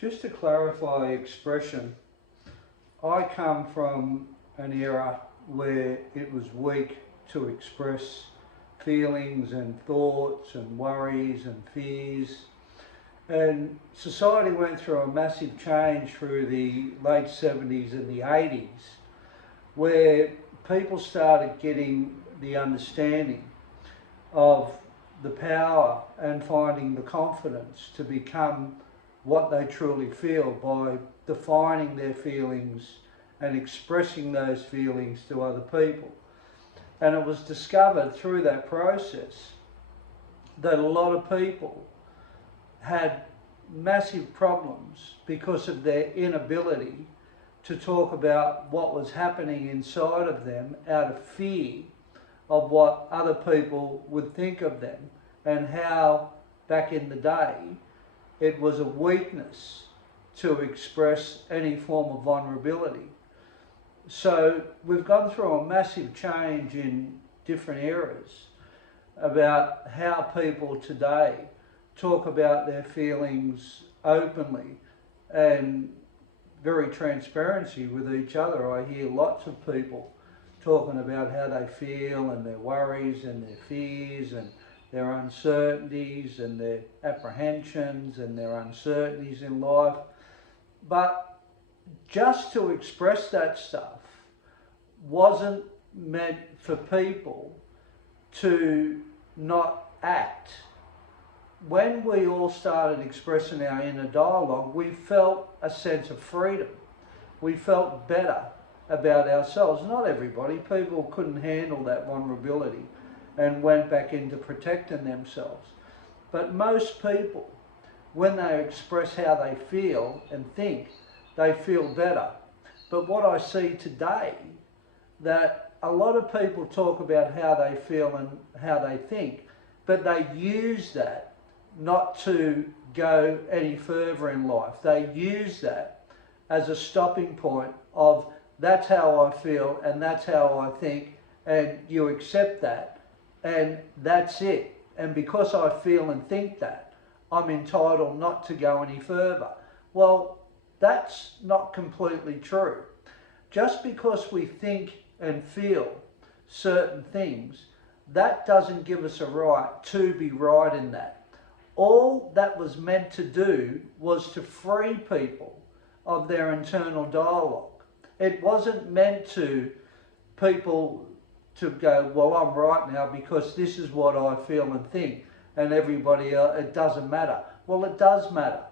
Just to clarify expression, I come from an era where it was weak to express feelings and thoughts and worries and fears. And society went through a massive change through the late 70s and the 80s, where people started getting the understanding of the power and finding the confidence to become what they truly feel by defining their feelings and expressing those feelings to other people. And it was discovered through that process that a lot of people had massive problems because of their inability to talk about what was happening inside of them out of fear of what other people would think of them, and how back in the day it was a weakness to express any form of vulnerability. So we've gone through a massive change in different eras about how people today talk about their feelings openly and very transparency with each other. I hear lots of people talking about how they feel and their worries and their fears and their uncertainties and their apprehensions and their uncertainties in life. But just to express that stuff wasn't meant for people to not act. When we all started expressing our inner dialogue, we felt a sense of freedom. We felt better about ourselves. Not everybody, people couldn't handle that vulnerability and went back into protecting themselves. But most people, when they express how they feel and think, they feel better. But what I see today, that a lot of people talk about how they feel and how they think, but they use that not to go any further in life. They use that as a stopping point of, that's how I feel and that's how I think, and you accept that and that's it. And because I feel and think that, I'm entitled not to go any further. Well, that's not completely true. Just because we think and feel certain things, that doesn't give us a right to be right in that. All that was meant to do was to free people of their internal dialogue. It wasn't meant to people to go, well, I'm right now because this is what I feel and think, and everybody else, it doesn't matter. Well, it does matter,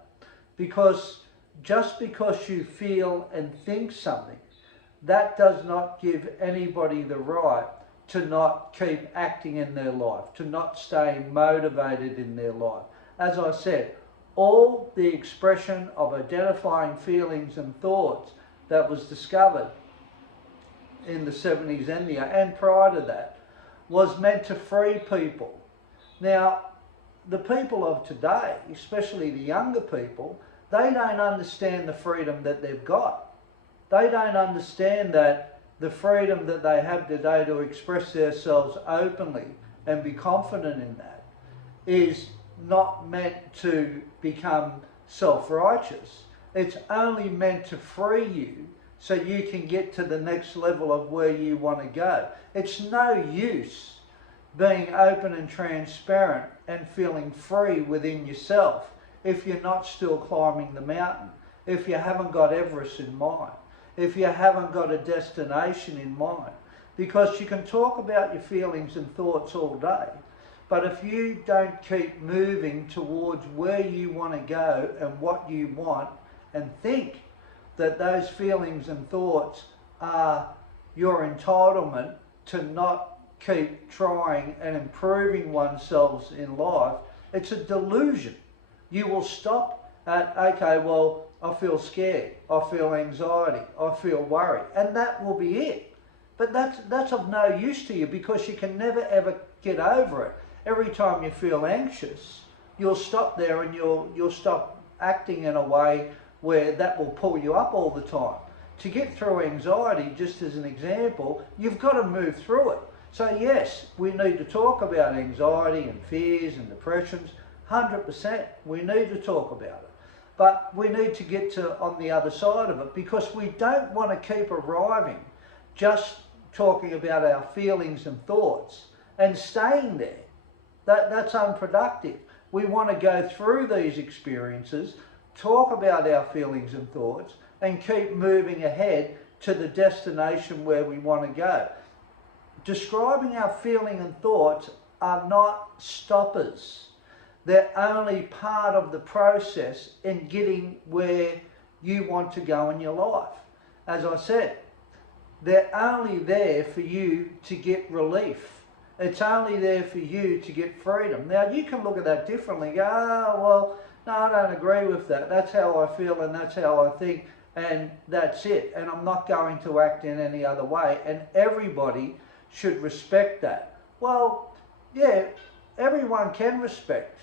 because just because you feel and think something, that does not give anybody the right to not keep acting in their life, to not stay motivated in their life. As I said, all the expression of identifying feelings and thoughts that was discovered in the 70s and prior to that was meant to free people. Now, the people of today, especially the younger people, they don't understand the freedom that they've got. They don't understand that the freedom that they have today to express themselves openly and be confident in that is not meant to become self-righteous. It's only meant to free you so you can get to the next level of where you want to go. It's no use being open and transparent and feeling free within yourself if you're not still climbing the mountain, if you haven't got Everest in mind, if you haven't got a destination in mind. Because you can talk about your feelings and thoughts all day, but if you don't keep moving towards where you want to go and what you want, and think that those feelings and thoughts are your entitlement to not keep trying and improving oneself in life, it's a delusion. You will stop at, okay, well, I feel scared, I feel anxiety, I feel worry, and that will be it. But that's of no use to you, because you can never ever get over it. Every time you feel anxious, you'll stop there and you'll stop acting in a way where that will pull you up all the time. To get through anxiety, just as an example, you've got to move through it. So yes, we need to talk about anxiety and fears and depressions, 100%. We need to talk about it. But we need to get to on the other side of it, because we don't want to keep arriving just talking about our feelings and thoughts and staying there. That's unproductive. We want to go through these experiences, talk about our feelings and thoughts, and keep moving ahead to the destination where we want to go. Describing our feeling and thoughts are not stoppers. They're only part of the process in getting where you want to go in your life. As I said, they're only there for you to get relief. It's only there for you to get freedom. Now, you can look at that differently. Go, oh, well, no, I don't agree with that. That's how I feel and that's how I think, and that's it. And I'm not going to act in any other way. And everybody should respect that. Well, yeah, everyone can respect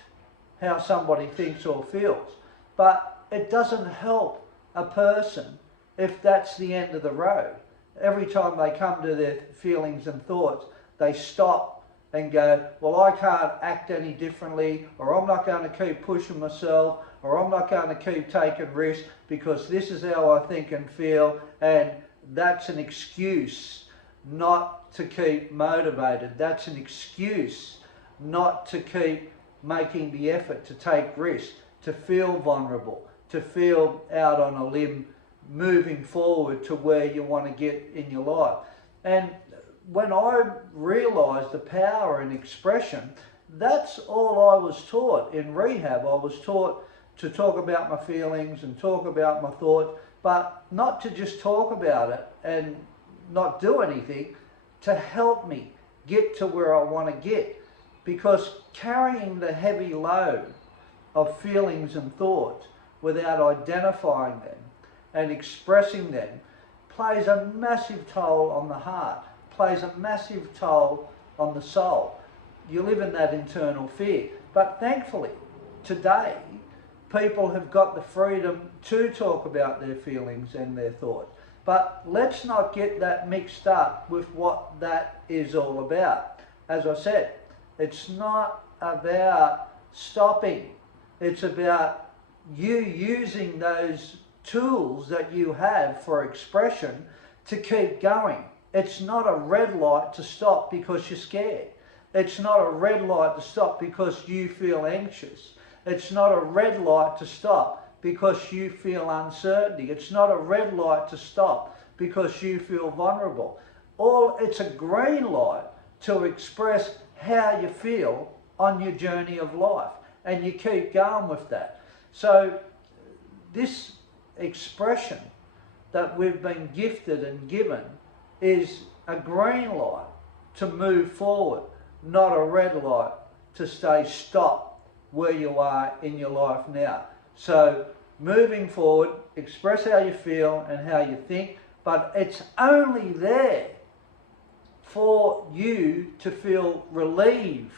how somebody thinks or feels, but it doesn't help a person if that's the end of the road. Every time they come to their feelings and thoughts, they stop and go, well, I can't act any differently, or I'm not going to keep pushing myself, or I'm not going to keep taking risks because this is how I think and feel, and that's an excuse not to keep motivated. That's an excuse not to keep making the effort to take risks, to feel vulnerable, to feel out on a limb, moving forward to where you want to get in your life. And when I realised the power in expression, that's all I was taught in rehab. I was taught to talk about my feelings and talk about my thoughts, but not to just talk about it and not do anything, to help me get to where I want to get. Because carrying the heavy load of feelings and thoughts without identifying them and expressing them plays a massive toll on the heart, plays a massive toll on the soul. You live in that internal fear. But thankfully, today, people have got the freedom to talk about their feelings and their thoughts. But let's not get that mixed up with what that is all about. As I said, it's not about stopping. It's about you using those tools that you have for expression to keep going. It's not a red light to stop because you're scared. It's not a red light to stop because you feel anxious. It's not a red light to stop because you feel uncertainty. It's not a red light to stop because you feel vulnerable. It's a green light to express how you feel on your journey of life, and you keep going with that. So this expression that we've been gifted and given is a green light to move forward, not a red light to stay stopped where you are in your life now. So moving forward, express how you feel and how you think, but it's only there for you to feel relieved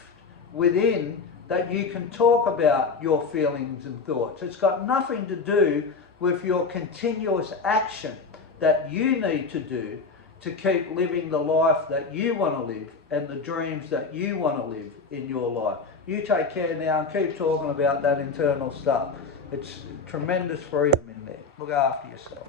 within, that you can talk about your feelings and thoughts. It's got nothing to do with your continuous action that you need to do to keep living the life that you want to live and the dreams that you want to live in your life. You take care now and keep talking about that internal stuff. It's tremendous freedom in there. Look after yourself.